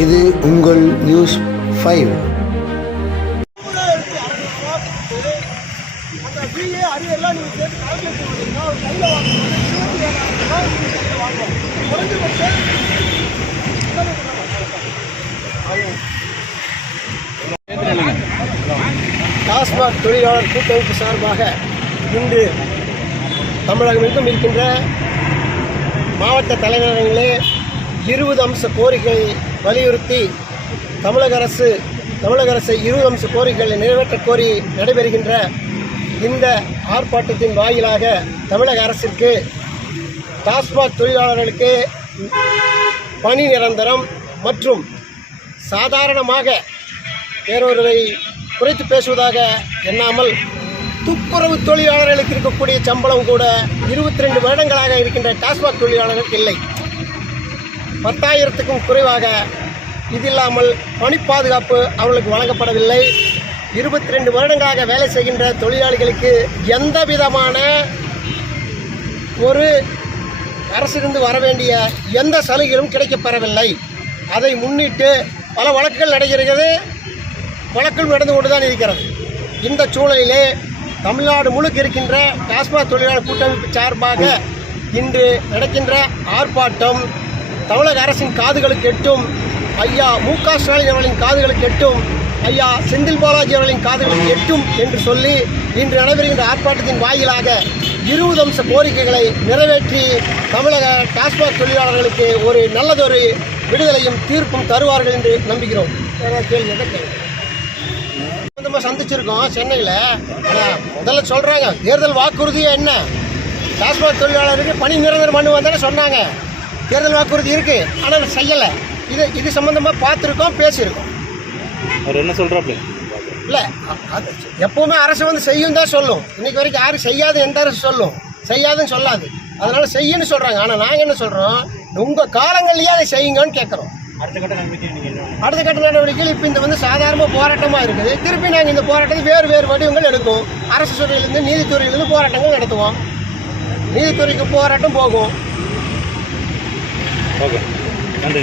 இது உங்கள் நியூஸ் 5. டாஸ்மாக் தொழிலாளர் கூட்டமைப்பு சார்பாக இன்று தமிழகமெங்கும் இருக்கின்ற மாவட்ட தலைநகரங்களே 20 அம்ச கோரிக்கைகளை வலியுறுத்தி தமிழக அரசை 20 அம்ச கோரிக்கைகளை நிறைவேற்றக் கோரி நடைபெறுகின்ற இந்த ஆர்ப்பாட்டத்தின் வாயிலாக தமிழக அரசிற்கு டாஸ்மாக் தொழிலாளர்களுக்கு பணி நிரந்தரம் மற்றும் சாதாரணமாக வேறொருவரை குறைத்து பேசுவதாக எண்ணாமல் துப்புரவு தொழிலாளர்களுக்கு இருக்கக்கூடிய சம்பளம் கூட 22 வருடங்களாக இருக்கின்ற டாஸ்மாக் தொழிலாளர்களுக்கு இல்லை. 10,000க்கும் குறைவாக. இதில்லாமல் பணி பாதுகாப்பு அவர்களுக்கு வழங்கப்படவில்லை. 22 வருடங்களாக வேலை செய்கின்ற தொழிலாளிகளுக்கு எந்த விதமான ஒரு அரசிலிருந்து வர வேண்டிய எந்த சலுகைகளும் கிடைக்கப்பெறவில்லை. அதை முன்னிட்டு பல வழக்குகள் நடக்கிறது, வழக்குகள் நடந்து கொண்டு தான் இருக்கிறது. இந்த சூழலிலே தமிழ்நாடு முழுக்க இருக்கின்ற டாஸ்மாக் தொழிலாளர் கூட்டமைப்பு சார்பாக இன்று நடக்கின்ற ஆர்ப்பாட்டம் தமிழக அரசின் காதுகளுக்கு எட்டும், ஐயா மு.க. ஸ்டாலின் அவர்களின் காதுகளுக்கு எட்டும், ஐயா செந்தில் பாலாஜி அவர்களின் காதுகளுக்கு எட்டும் என்று சொல்லி இன்று நடைபெறுகின்ற ஆர்ப்பாட்டத்தின் வாயிலாக 20 அம்ச கோரிக்கைகளை நிறைவேற்றி தமிழக டாஸ்மாக் தொழிலாளர்களுக்கு ஒரு நல்லதொரு விடுதலையும் தீர்ப்பும் தருவார்கள் என்று நம்புகிறோம். கேள்வி சந்திச்சிருக்கோம் சென்னையில். ஆனால் முதல்ல சொல்கிறாங்க தேர்தல் வாக்குறுதியே என்ன, டாஸ்மாக் தொழிலாளருக்கு பணி நிரந்தரம் பண்ணுவாங்க தானே சொன்னாங்க. தேர்தல் வாக்குறுதி இருக்குது, ஆனால் செய்யலை. இது சம்மந்தமாக பார்த்துருக்கோம், பேசியிருக்கோம். அவர் என்ன சொல்கிறாப்ல இல்லை, அது எப்போவுமே அரசு வந்து செய்யும் தான் சொல்லும். இன்றைக்கி வரைக்கும் யாரும் செய்யாது, எந்த அரசு சொல்லும் செய்யாதுன்னு சொல்லாது. அதனால் செய்யன்னு சொல்கிறாங்க. ஆனால் நாங்கள் என்ன சொல்கிறோம், உங்கள் காலங்கள்லேயே அதை செய்யுங்கன்னு கேட்குறோம். அடுத்த கட்ட நடவடிக்கைகள் இப்போ இந்த வந்து சாதாரணமாக போராட்டமாக இருக்குது. திருப்பி நாங்கள் இந்த போராட்டத்தை வேறு வடிவங்கள் எடுக்கும். அரசு துறையிலேருந்து நீதித்துறையிலேருந்து போராட்டங்கள் நடத்துவோம். நீதித்துறைக்கு போராட்டம் போகும். ஓகே, நன்றி.